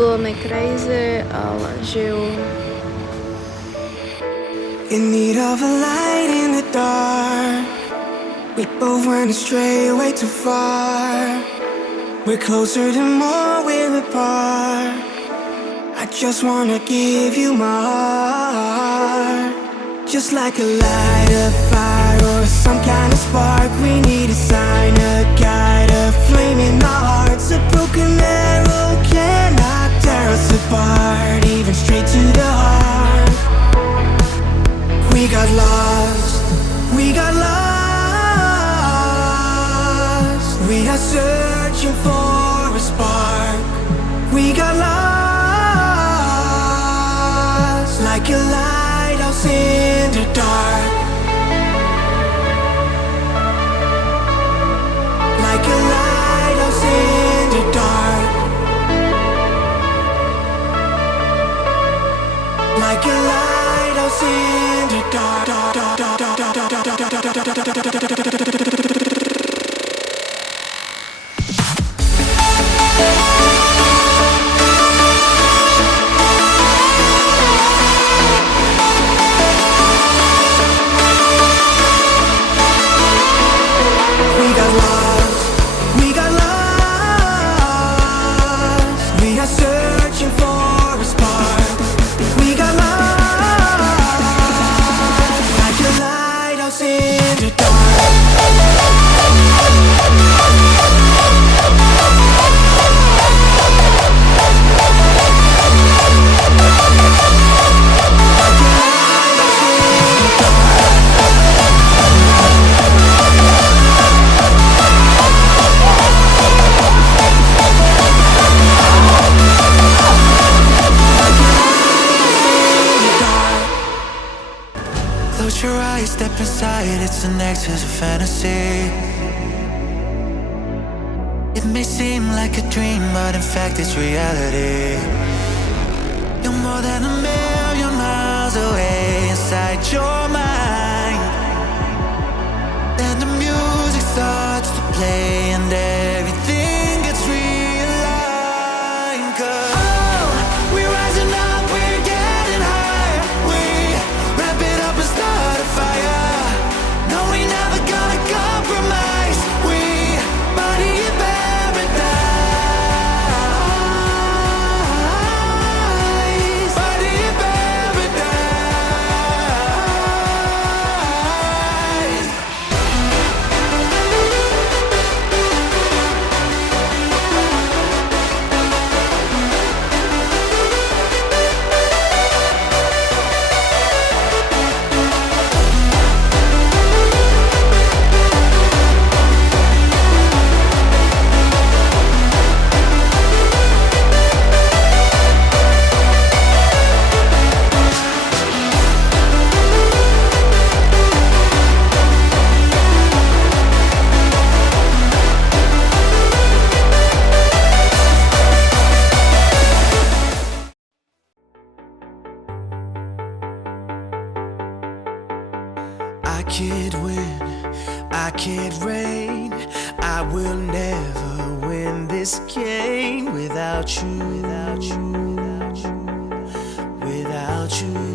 bylo mi crazy, ale žiju. In need of a light in the dark. We both went astray way too far. We're closer the more we're apart. I just wanna give you my heart. Just like a light, a fire, or some kind of spark. We need a sign, a guide, a flame in our hearts. A broken arrow cannot tear us apart, even straight to the heart. We got lost, we got lost. We are searching for a spark. We got lost, like a lighthouse in the dark. Like a lighthouse in the dark. Like a lighthouse in the dark. Step inside, it's an excess of fantasy. It may seem like a dream, but in fact it's reality. You're more than a million miles away inside your mind. Then the music starts to play and everything gets realigned. 'Cause oh, we're rising up, we're getting higher. We wrap it up and start a fire. No, we never gonna compromise. We body in paradise. Body in paradise. I can't win, I can't reign. I will never win this game without you, without you, without you, without you.